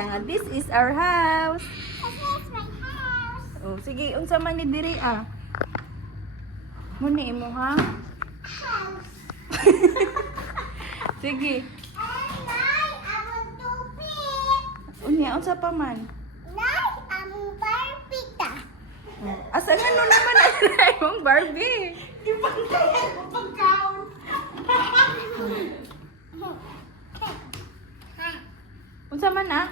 na. This is our house. This is my house. Oh, sige, unsa man ni diri ah. Muni imo ha. House. Sige. And I want to pit. Unya unsa pa man? Nay, ang Barbita. Asa nga no naman ang imong Barbie? Ipantayan mo pagkaon. Unsa man ah?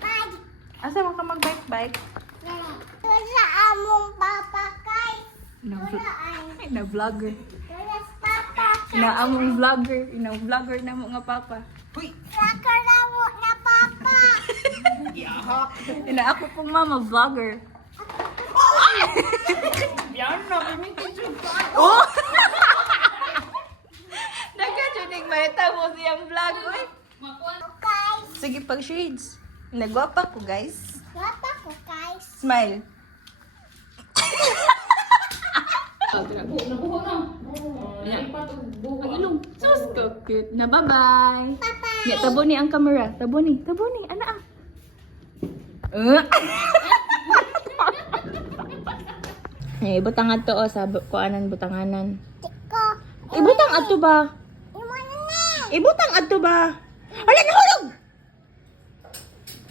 Bye. Asa man ka mag-bike-bike? Wala among papa kay. Na vlogger. Wala papa kay. Na among vlogger, vlogger na mo nga papa. Huy. Sakarawo na papa. Ina ako pong mama vlogger. Yan na, pimitin yung Oh! Nagka-tunig mahita mo siyang vlog. Uy. guys. Sige, pag shades. Nagwapa ko, guys. Papa ko guys. Smile. So cute na. Bye-bye. Bye-bye. Ya, tabo ni ang camera. Tabo ni. Ana ah. Ibutang ato o sa kuanan butanganan. Tiko. Ibutang ato ba? Iwan na. Ibutang ato ba? Ala nahulog.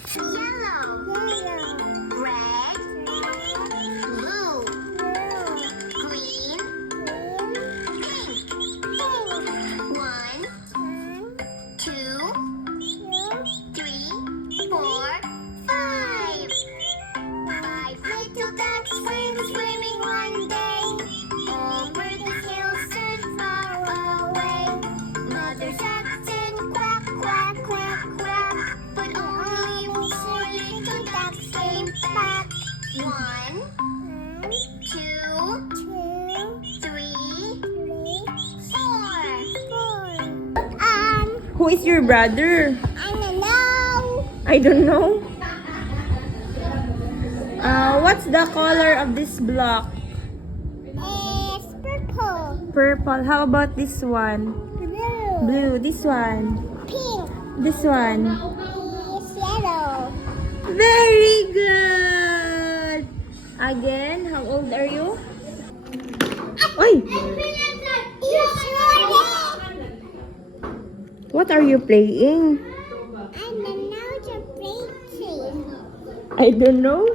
Yellow. Red. Blue. Green. Pink. 1, 2, 3, 4, 5. 5 little ducks swim, swimming one day over the hills and far away. Mother duck said quack, quack, quack, quack, but only 4 little ducks came back. 1, 2, 3, 4. Who is your brother? I don't know. I don't know. What's the color of this block? It's purple, Purple. How about this one? blue, Blue. This one. pink, This one. it's yellow. Very good. Again, how old are you? Oy! What are you playing? I don't know.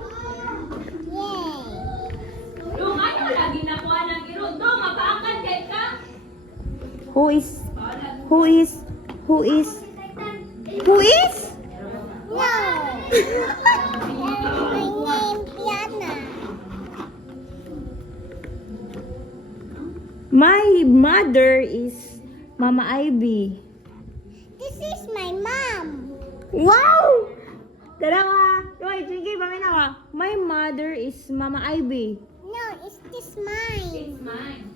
Who is? Who is? Who is? Who is? My mother is Mama Ivy. This is my mom. Wow! Dalawa! Wait, sige, paminawa. My mother is Mama Ivy. No, it's this mine. It's mine.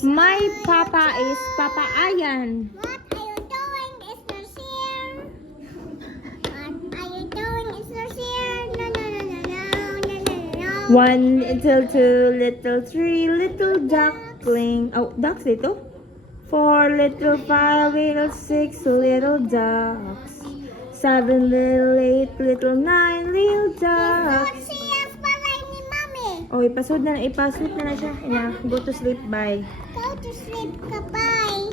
My papa is Papa Ayan. What are you doing, Mr. Sear? What are you doing, Mr. Sear? No, no, no, no, no, no, no, no. 1 little 2 little 3 little duckling. Oh, ducks dito? 4 little 5 little 6 little ducks. 7 little 8 little 9 little ducks. Siya pala ni Mami. Oh, ipasud na siya. Ina, go to sleep, bye. Go to sleep ka, bye.